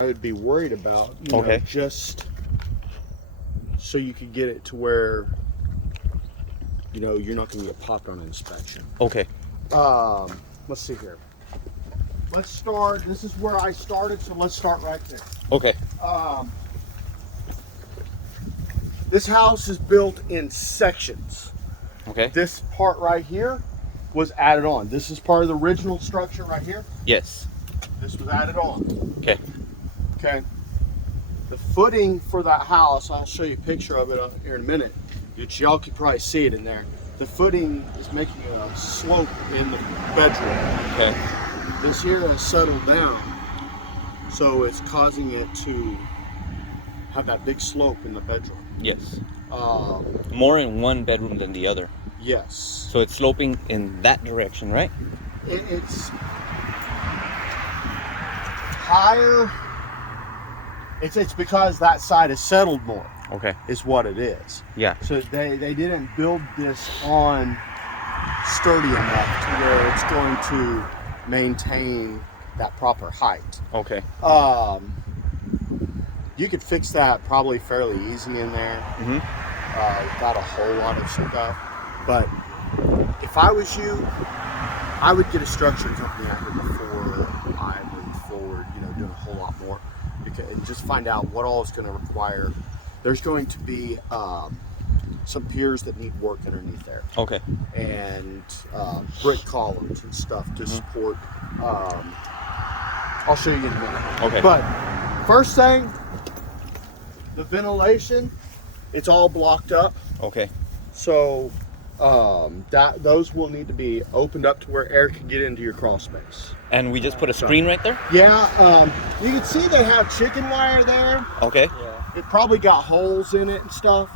I would be worried about, you know, just so you could get it to where, you know, you're not going to get popped on inspection. Okay. Let's see here. Let's start. This is where I started, so let's start right there. Okay. This house is built in sections. Okay. This part right here was added on. This is part of the original structure right here. Yes. This was added on. Okay. Okay. The footing for that house, I'll show you a picture of it here in a minute. Y'all could probably see it in there. The footing is making a slope in the bedroom. Okay. This here has settled down, so it's causing it to have that big slope in the bedroom. Yes. More in one bedroom than the other. Yes. So it's sloping in that direction, right? It's higher. It's because that side is settled more. Okay. Is what it is. Yeah. So they didn't build this on sturdy enough to where it's going to maintain that proper height. Okay. You could fix that probably fairly easy in there. Without a whole lot of stuff. But if I was you, I would get a structure company out here before I move forward, you know, doing a whole lot more. And just find out what all it's going to require. There's going to be some piers that need work underneath there. Okay. And brick columns and stuff to support. I'll show you in a minute. Okay. But first thing, the ventilation, it's all blocked up. Okay. So those will need to be opened up to where air can get into your crawl space. And we just put a screen right there? Yeah, you can see they have chicken wire there. Okay. Yeah. It probably got holes in it and stuff.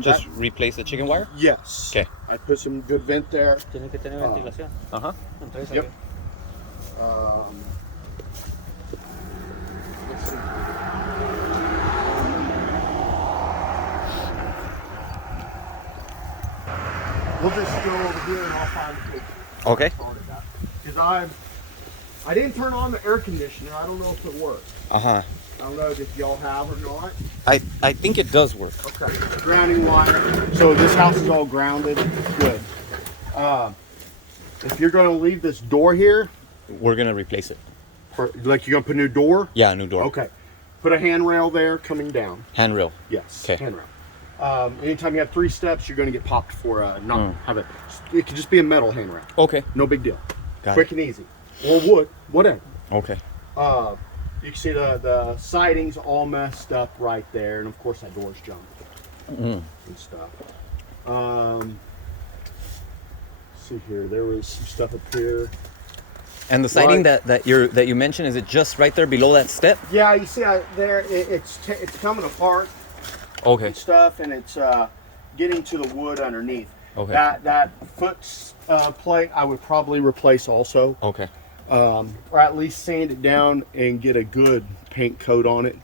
Just replace the chicken wire? Yes. Okay. I put some good vent there. Tiene que tener ventilación. Entonces, Yep. Let's see. We'll just go over here and I'll find the picture. Okay. Because I didn't turn on the air conditioner. I don't know if it works. I don't know if y'all have or not. I think it does work. Okay. Grounding wire. So this house is all grounded. Good. If you're going to leave this door here, We're gonna replace it. like you're going to put a new door? Yeah, new door. Okay. Put a handrail there coming down. Handrail. Yes. Okay. Handrail. Anytime you have 3 steps, you're going to get popped for not have it. It could just be a metal handrail. Okay. No big deal. Got Quick and easy. Or wood, whatever. Okay. You can see the siding's all messed up right there, and of course that door's junk and stuff. Let's see here, there was some stuff up here. And the siding that you mentioned, is it just right there below that step? Yeah, you see there, it's coming apart. Okay. And stuff, and it's getting to the wood underneath. Okay. That foot plate I would probably replace also. Okay. Or at least sand it down and get a good paint coat on it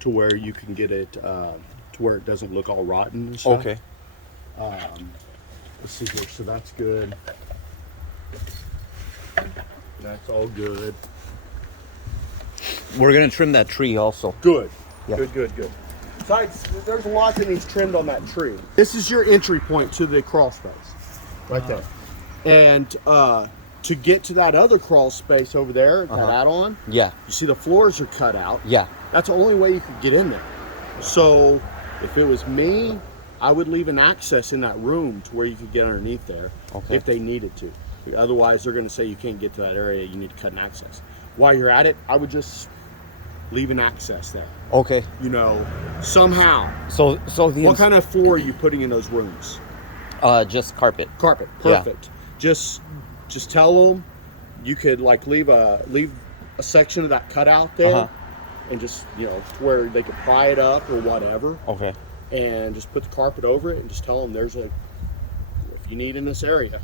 to where you can get it to where it doesn't look all rotten and stuff. Okay. Let's see here. So that's good. That's all good. We're gonna trim that tree also. Good. Yeah. Good. Besides, there's a lot that needs trimmed on that tree. This is your entry point to the crawl space, right there. And to get to that other crawl space over there, that add-on, Yeah. you see the floors are cut out. Yeah. That's the only way you could get in there. So if it was me, I would leave an access in that room to where you could get underneath there if they needed to. Otherwise, they're going to say you can't get to that area. You need to cut an access. While you're at it, I would just leave an access there. Okay. You know, somehow. So What kind of floor are you putting in those rooms? just carpet. Carpet. Perfect. Just tell them you could like leave a section of that cutout there, and just to where they could pry it up or whatever. Okay. And just put the carpet over it and just tell them if you need in this area,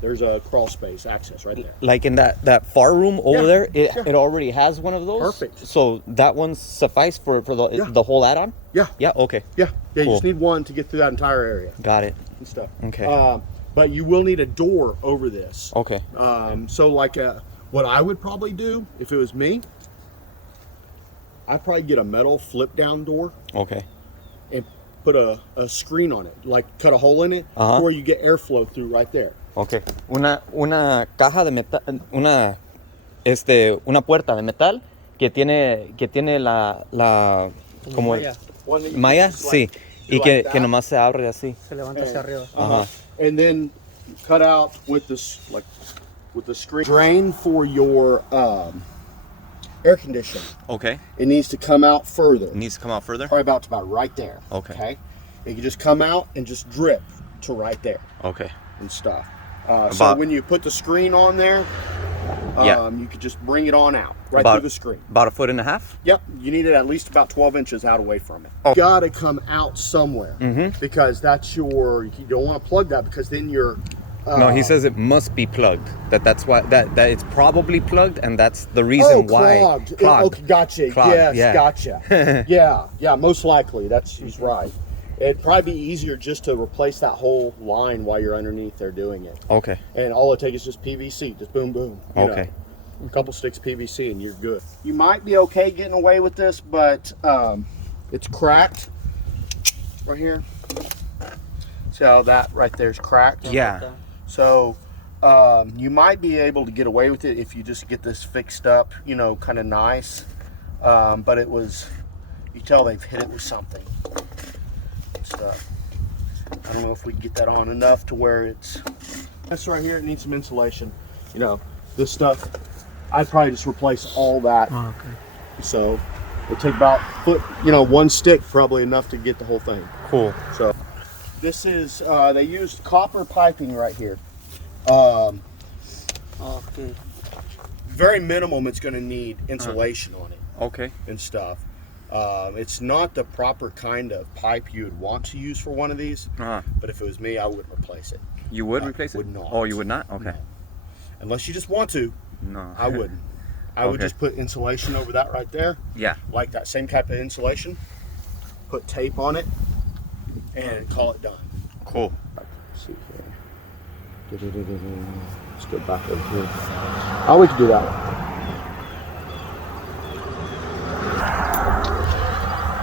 there's a crawl space access right there. Like in that far room over there, it already has one of those. Perfect. So that one suffice for the whole add-on. Yeah. Yeah. Okay. Yeah. Cool. You just need one to get through that entire area Got it. and stuff. Okay. But you will need a door over this. Okay. So like what I would probably do if it was me, I'd probably get a metal flip down door Okay. and put a screen on it, like cut a hole in it, where you get airflow through right there. Okay. Una caja de metal, una puerta de metal que tiene la como malla. malla, sí, y like que that. nomás se abre así. Se levanta hacia arriba. And then cut out with this, like with the screen drain for your air conditioning. Okay. It needs to come out further. It needs to come out further. Probably about right there. Okay. It can just come out and just drip to right there Okay. and stuff. So when you put the screen on there, you could just bring it on out right through the screen. About 1.5 feet? Yep, you need it at least about 12 inches out away from it. Oh. You gotta come out somewhere because that's you don't want to plug that because then you're. No, he says it must be plugged. That's why that it's probably plugged, and that's the reason why. Clogged. Clogged. Okay, gotcha. Clogged, Yes, yeah. gotcha. yeah, most likely. He's right. It'd probably be easier just to replace that whole line while you're underneath there doing it. Okay. And all it takes is just PVC, just boom, boom. You know, a couple sticks PVC and you're good. You might be okay getting away with this, but it's cracked right here. See how that right there is cracked? Yeah. So you might be able to get away with it if you just get this fixed up, kind of nice. But you tell they've hit it with something. Stuff. I don't know if we can get that on enough to where this right here, it needs some insulation. This stuff, I'd probably just replace all that. Oh, okay. So it'll take about one stick, probably enough to get the whole thing. Cool. So this is, they used copper piping right here. Okay. Very minimum, it's going to need insulation on it. Okay. And stuff. It's not the proper kind of pipe you would want to use for one of these, but if it was me, I wouldn't replace it. You would replace it? Would not. Oh, you would not? Okay. No. Unless you just want to. No. I wouldn't. I would just put insulation over that right there. Yeah. Like that same type of insulation. Put tape on it and call it done. Cool. Let's see here. Let's go back over here. Oh, we can do that.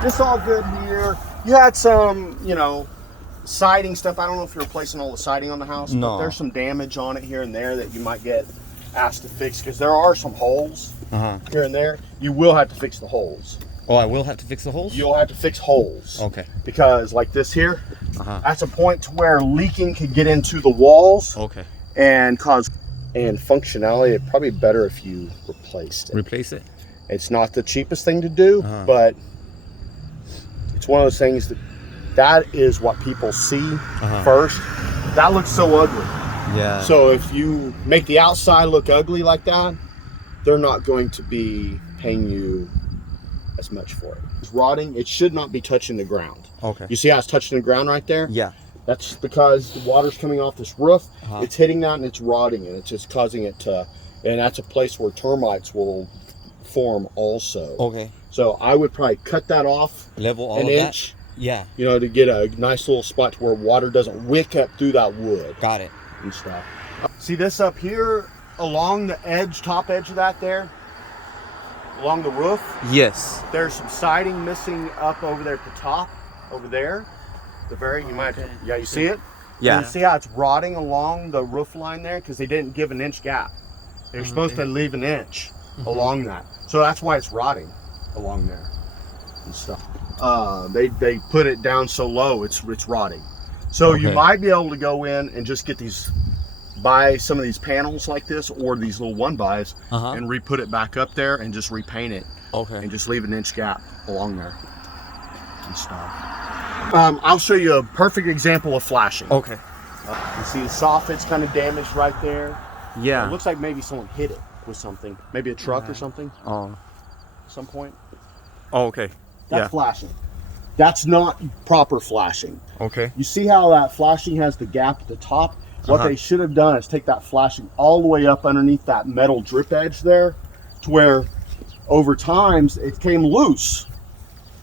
It's all good here. You had some, siding stuff. I don't know if you're replacing all the siding on the house, but there's some damage on it here and there that you might get asked to fix because there are some holes here and there. You will have to fix the holes. Oh, I will have to fix the holes? You'll have to fix holes. Okay. Because like this here, that's a point to where leaking could get into the walls. Okay. And cause functionality. It'd probably be better if you replaced it. Replace it? It's not the cheapest thing to do, but it's one of those things that is what people see first. That looks so ugly. Yeah. So if you make the outside look ugly like that, they're not going to be paying you as much for it. It's rotting. It should not be touching the ground. Okay. You see how it's touching the ground right there? Yeah. That's because the water's coming off this roof. It's hitting that and it's rotting, and it's just causing it to, and that's a place where termites will form also. Okay. So I would probably cut that off level all an of inch. That? Yeah. To get a nice little spot where water doesn't wick up through that wood. Got it. And stuff. See this up here along the edge, top edge of that there? Along the roof? Yes. There's some siding missing up over there at the top, over there. You see it? Yeah. You see how it's rotting along the roof line there? Because they didn't give an inch gap. They're supposed to leave an inch along that. So that's why it's rotting along there and stuff. They put it down so low, it's rotting. So you might be able to go in and just buy some of these panels like this or these little 1-bys and re-put it back up there and just repaint it. Okay. And just leave an inch gap along there and stuff. I'll show you a perfect example of flashing. Okay. You see the soffit's kind of damaged right there. Yeah. It looks like maybe someone hit it with something. Maybe a truck or something. At some point. Oh, okay. That's flashing. That's not proper flashing. Okay. You see how that flashing has the gap at the top? What they should have done is take that flashing all the way up underneath that metal drip edge there to where over time it came loose.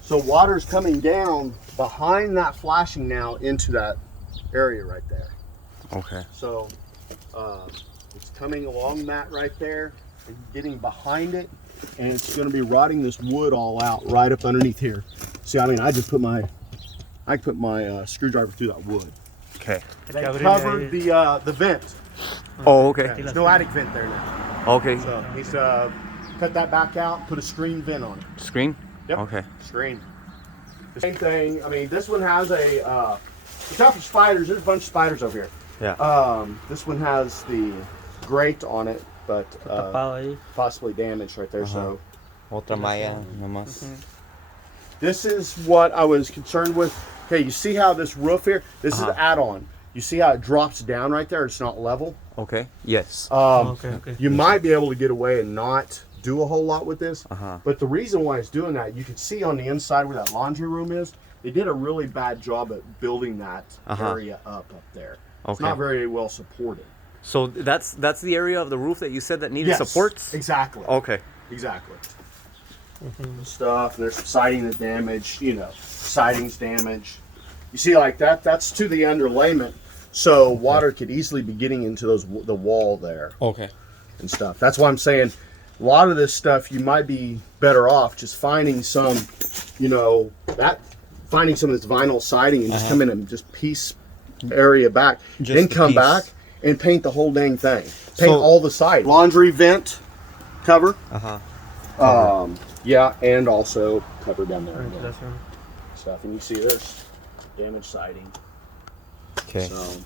So water's coming down behind that flashing now into that area right there. Okay. So it's coming along that right there and getting behind it and it's going to be rotting this wood all out right up underneath here. See, I mean, I just put my screwdriver through that wood. Okay. They covered the vent. Oh, okay. There's no attic vent there now. Okay. So he's cut that back out, put a screen vent on it. Screen? Yep. Okay. Screen. The same thing. I mean, this one has a. It's out for spiders. There's a bunch of spiders over here. Yeah. This one has the grate on it, but possibly damaged right there. So. Otra malla nomás. This is what I was concerned with. Okay, you see how this roof here? This is add-on. You see how it drops down right there? It's not level. Okay. Yes. Okay. You might be able to get away and not do a whole lot with this. But the reason why it's doing that, you can see on the inside where that laundry room is, they did a really bad job at building that area up there. It's not very well supported. So that's the area of the roof that you said that needed supports? Exactly. Okay. Exactly. Stuff, and there's some siding that's damaged, siding's damaged. You see like that, that's to the underlayment. So water could easily be getting into the wall there. Okay. And stuff. That's why I'm saying a lot of this stuff you might be better off just finding some, finding some of this vinyl siding and just come in and just piece area back. Then come back and paint the whole dang thing. Paint all the side. Laundry vent cover. Yeah, and also cover down there. Stuff. And you see this damaged siding. Okay. So